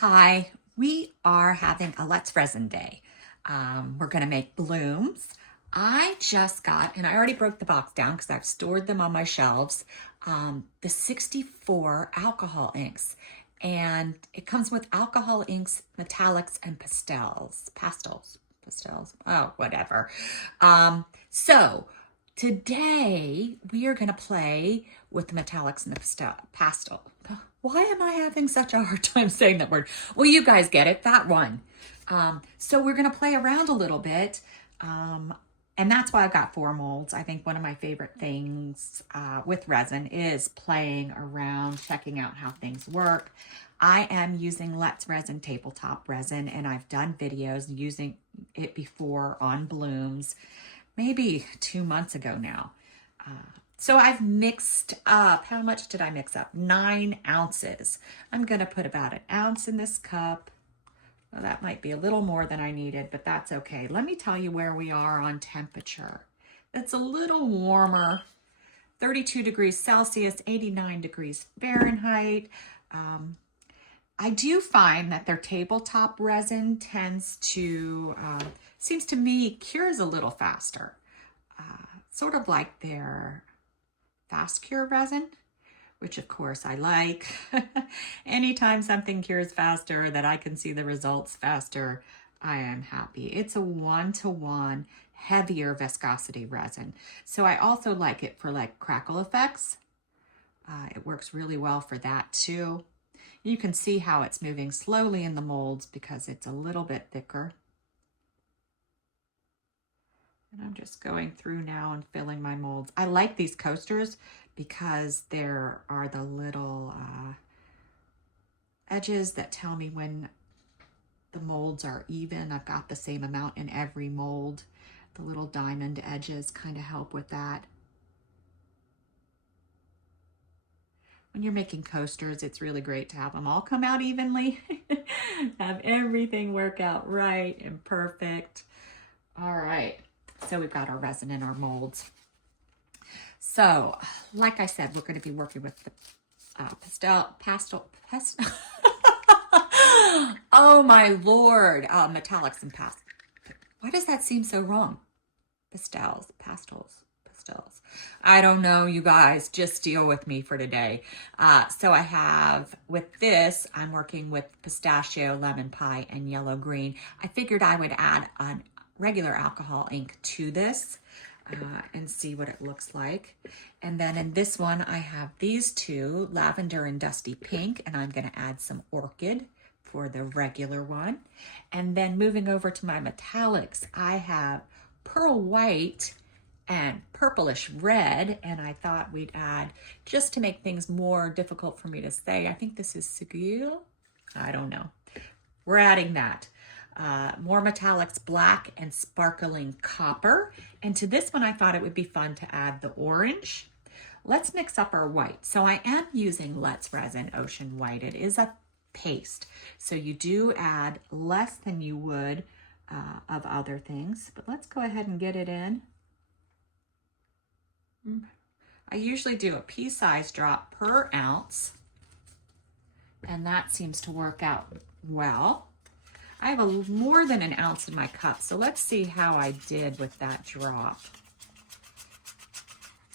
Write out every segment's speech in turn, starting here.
Hi, we are having a Let's Resin Day. We're going to make blooms. I just got, and I already broke the box down because I've stored them on my shelves, the 64 alcohol inks. And it comes with alcohol inks, metallics, and pastels, oh, whatever. So today we are going to play with the metallics and the pastel. Why am I having such a hard time saying that word? Well, you guys get it, that one. So we're going to play around a little bit. And that's why I've got 4 molds. I think one of my favorite things with resin is playing around, checking out how things work. I am using Let's Resin tabletop resin, and I've done videos using it before on blooms, maybe 2 months ago now. So I've mixed up, how much did I mix up? 9 ounces. I'm going to put about 1 ounce in this cup. Well, that might be a little more than I needed, but that's okay. Let me tell you where we are on temperature. It's a little warmer, 32 degrees Celsius, 89 degrees Fahrenheit. I do find that their tabletop resin tends to, seems to me, cures a little faster. Sort of like their fast cure resin, which of course I like. Anytime something cures faster, that I can see the results faster, I am happy. It's a 1-to-1 heavier viscosity resin. So I also like it for like crackle effects. It works really well for that too. You can see how it's moving slowly in the molds because it's a little bit thicker. And I'm just going through now and filling my molds. I like these coasters because there are the little edges that tell me when the molds are even. I've got the same amount in every mold. The little diamond edges kind of help with that. When you're making coasters, it's really great to have them all come out evenly. Have everything work out right and perfect. All right. So we've got our resin in our molds. So, like I said, we're going to be working with the pastel. Oh my Lord, metallics and pastels. Why does that seem so wrong? Pastels. I don't know, you guys, just deal with me for today. So I have, with this, I'm working with pistachio, lemon pie, and yellow green. I figured I would add a regular alcohol ink to this and see what it looks like. And then in this one, I have these 2, lavender and dusty pink, and I'm going to add some orchid for the regular one. And then moving over to my metallics, I have pearl white and purplish red, and I thought we'd add, just to make things more difficult for me to say, I think this is Sigil. I don't know. We're adding that. More metallics, black and sparkling copper. And to this one, I thought it would be fun to add the orange. Let's mix up our white. So I am using Let's Resin Ocean White. It is a paste. So you do add less than you would of other things. But let's go ahead and get it in. I usually do a pea-sized drop per ounce. And that seems to work out well. I have more than 1 ounce in my cup, so let's see how I did with that drop.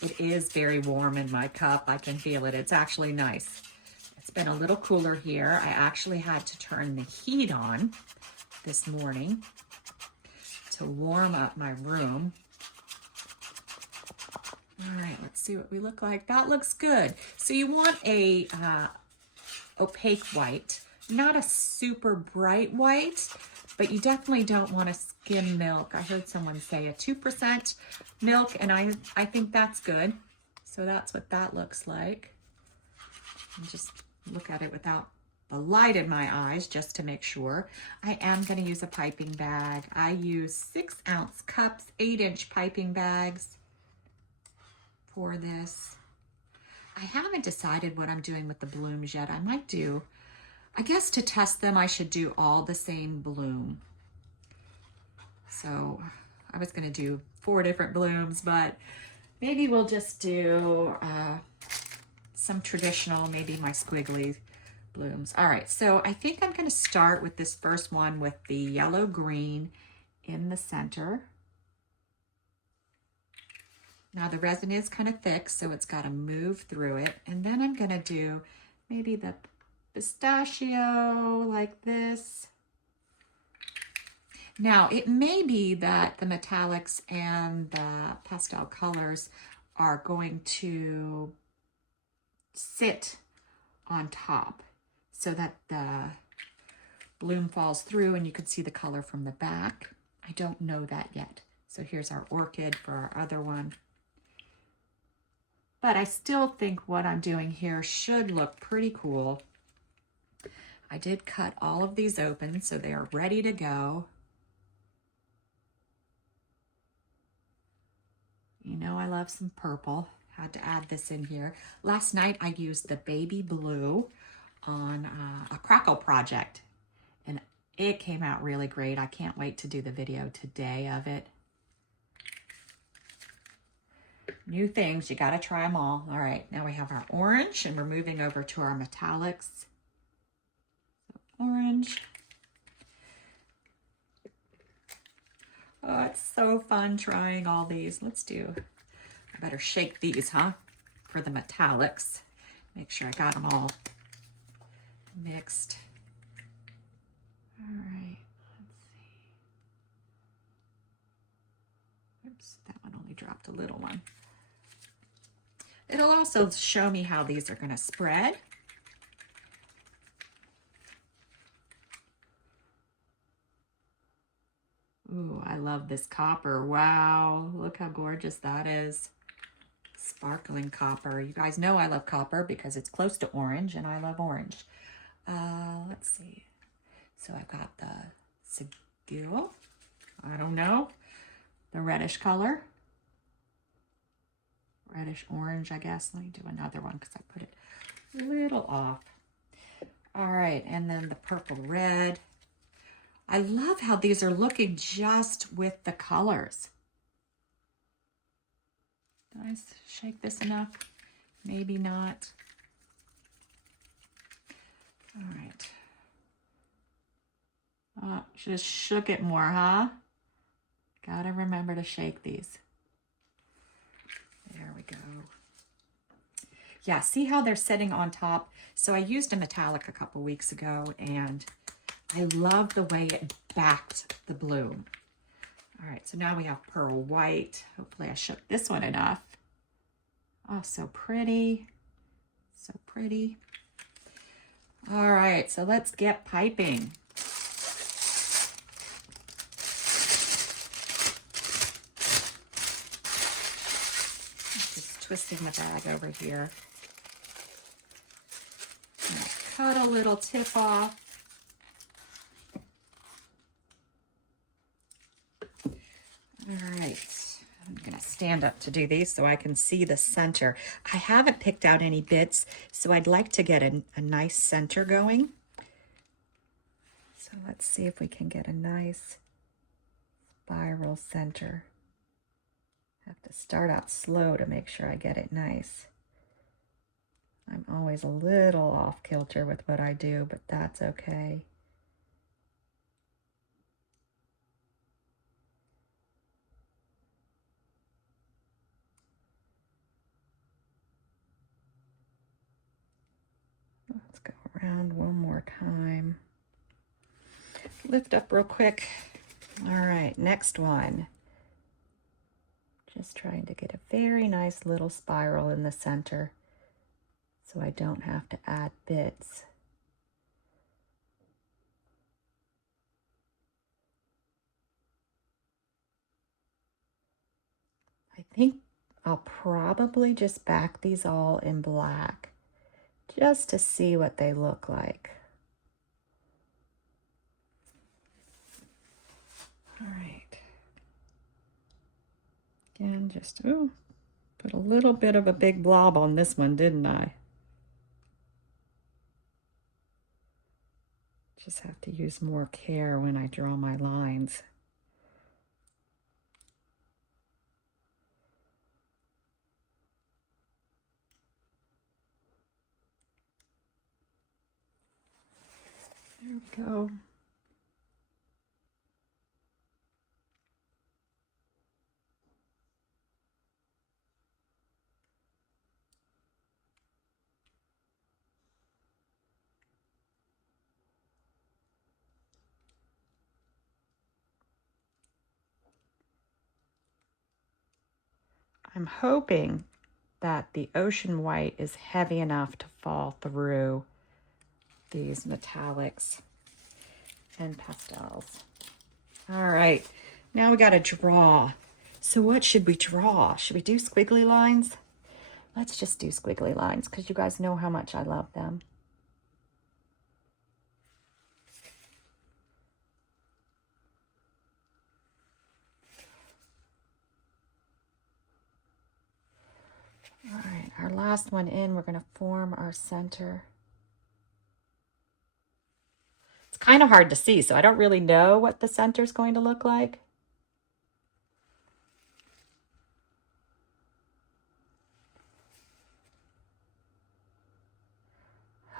It is very warm in my cup. I can feel it. It's actually nice. It's been a little cooler here. I actually had to turn the heat on this morning to warm up my room. All right, let's see what we look like. That looks good. So you want a opaque white. Not a super bright white, but you definitely don't want a skim milk. I heard someone say a 2% milk, and I think that's good. So that's what that looks like. And just look at it without the light in my eyes just to make sure. I am going to use a piping bag. I use 6-ounce cups, 8-inch piping bags for this. I haven't decided what I'm doing with the blooms yet. I might do, I guess to test them, I should do all the same bloom. So I was going to do 4 different blooms, but maybe we'll just do some traditional, maybe my squiggly blooms. All right, so I think I'm gonna start with this first one with the yellow green in the center. Now the resin is kind of thick, so it's got to move through it. And then I'm gonna do maybe the pistachio like this. Now it may be that the metallics and the pastel colors are going to sit on top so that the bloom falls through and you can see the color from the back. I don't know that yet. So here's our orchid for our other one. But I still think what I'm doing here should look pretty cool. I did cut all of these open so they are ready to go. You know I love some purple. Had to add this in here. Last night I used the baby blue on a crackle project and it came out really great. I can't wait to do the video today of it. New things, you got to try them all. All right, now we have our orange and we're moving over to our metallics. So orange. Oh, it's so fun trying all these. Let's do, I better shake these, huh? For the metallics. Make sure I got them all mixed. All right, let's see. Oops, that one only dropped a little one. It'll also show me how these are going to spread. Ooh, I love this copper. Wow, look how gorgeous that is. Sparkling copper. You guys know I love copper because it's close to orange and I love orange. Let's see. So I've got the sigil. I don't know. The reddish color. Reddish orange, I guess. Let me do another one because I put it a little off. All right, and then the purple red. I love how these are looking just with the colors. Did I shake this enough? Maybe not. All right. Oh, should have shook it more, huh? Gotta remember to shake these. There we go. Yeah, see how they're sitting on top? So I used a metallic a couple weeks ago and I love the way it backed the bloom. All right, so now we have pearl white. Hopefully I shook this one enough. Oh, so pretty. So pretty. All right, so let's get piping. Just twisting the bag over here. Cut a little tip off. All right, I'm gonna stand up to do these so I can see the center. I haven't picked out any bits, so I'd like to get a nice center going. So let's see if we can get a nice spiral center. Have to start out slow to make sure I get it nice. I'm always a little off kilter with what I do, but that's okay. Let's go around one more time. Lift up real quick. All right, next one. Just trying to get a very nice little spiral in the center so I don't have to add bits. I think I'll probably just back these all in black just to see what they look like. All right. Again, just put a little bit of a big blob on this one, didn't I? Just have to use more care when I draw my lines. we go. I'm hoping that the ocean white is heavy enough to fall through these metallics and pastels. All right, now we got to draw. So what should we draw? Should we do squiggly lines? Let's just do squiggly lines because you guys know how much I love them. All right, our last one in, we're going to form our center. It's kind of hard to see, so I don't really know what the center is going to look like.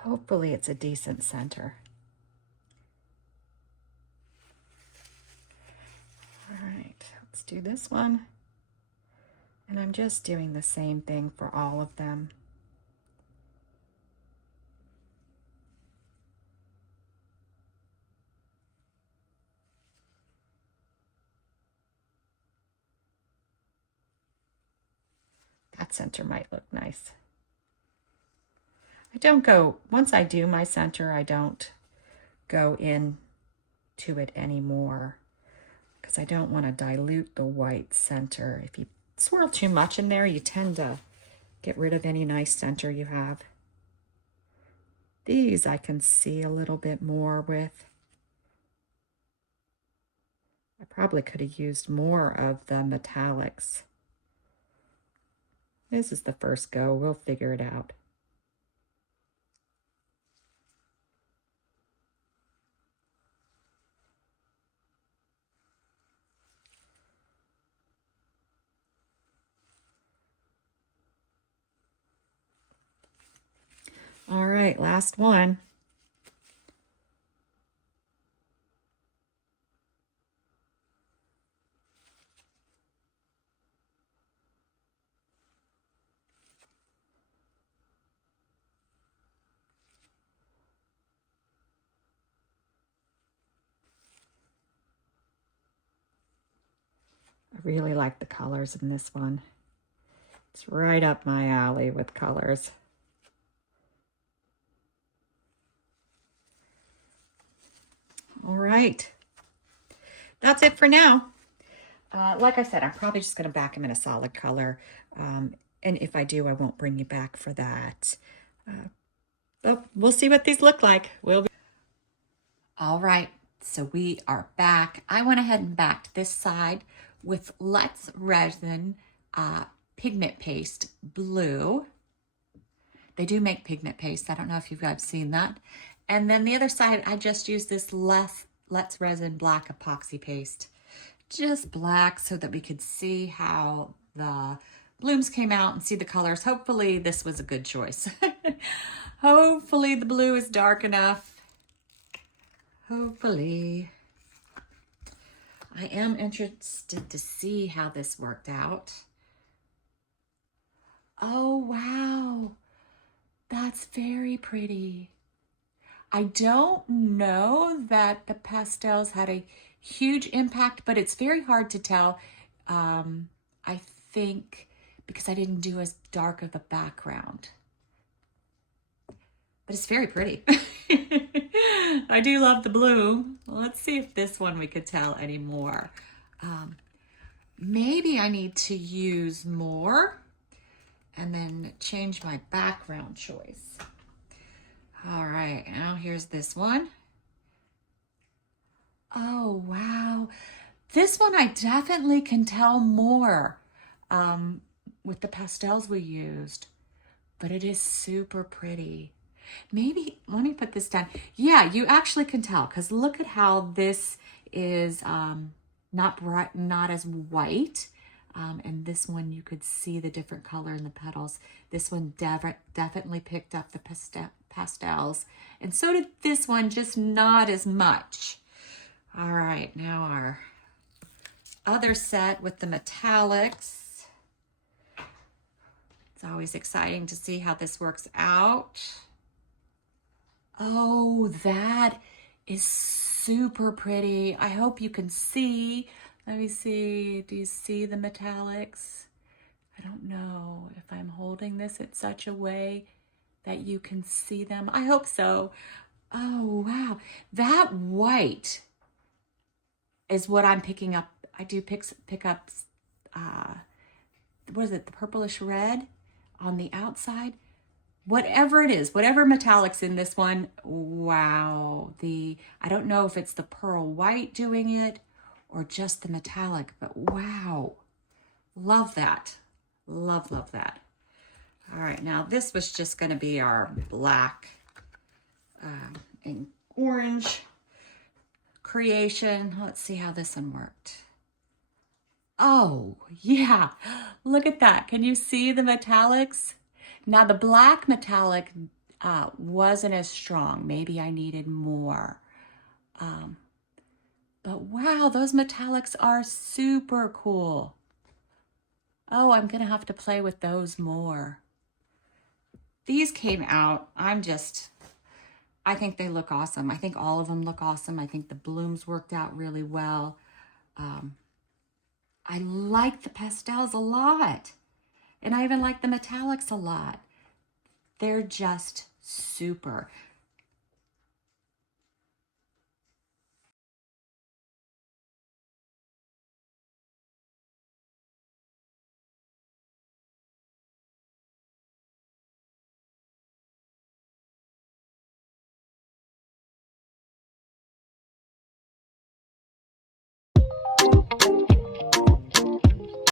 Hopefully it's a decent center. All right, let's do this one. And I'm just doing the same thing for all of them. That center might look nice. I don't go, once I do my center, I don't go in to it anymore because I don't want to dilute the white center. If you swirl too much in there, you tend to get rid of any nice center you have. These I can see a little bit more with. I probably could have used more of the metallics. This is the first go. We'll figure it out. All right, last one. I really like the colors in this one. It's right up my alley with colors. All right, that's it for now. Like I said, I'm probably just going to back them in a solid color. And if I do, I won't bring you back for that. But we'll see what these look like. All right, so we are back. I went ahead and backed this side with Let's Resin pigment paste blue. They do make pigment paste. I don't know if you guys seen that. And then the other side, I just used this Let's Resin black epoxy paste. Just black so that we could see how the blooms came out and see the colors. Hopefully this was a good choice. Hopefully the blue is dark enough. Hopefully. I am interested to see how this worked out. Oh, wow. That's very pretty. I don't know that the pastels had a huge impact, but it's very hard to tell. I think because I didn't do as dark of a background. But it's very pretty. I do love the blue. Let's see if this one we could tell anymore. Maybe I need to use more and then change my background choice. All right, now here's this one. Oh, wow. This one I definitely can tell more with the pastels we used, but it is super pretty. Maybe, let me put this down. Yeah, you actually can tell because look at how this is not bright, not as white. And this one, you could see the different color in the petals. This one definitely picked up the pastels. And so did this one, just not as much. All right, now our other set with the metallics. It's always exciting to see how this works out. Oh, that is super pretty. I hope you can see. Let me see. Do you see the metallics? I don't know if I'm holding this in such a way that you can see them. I hope so. Oh, wow. That white is what I'm picking up. I do pick up, what is it, the purplish red on the outside. Whatever it is, whatever metallic's in this one, wow. I don't know if it's the pearl white doing it or just the metallic, but wow. Love that. Love, love that. All right, now this was just gonna be our black and orange creation. Let's see how this one worked. Oh, yeah, look at that. Can you see the metallics? Now the black metallic wasn't as strong. Maybe I needed more. But wow, those metallics are super cool. Oh, I'm gonna have to play with those more. These came out, I think they look awesome. I think all of them look awesome. I think the blooms worked out really well. I like the pastels a lot. And I even like the metallics a lot. They're just super.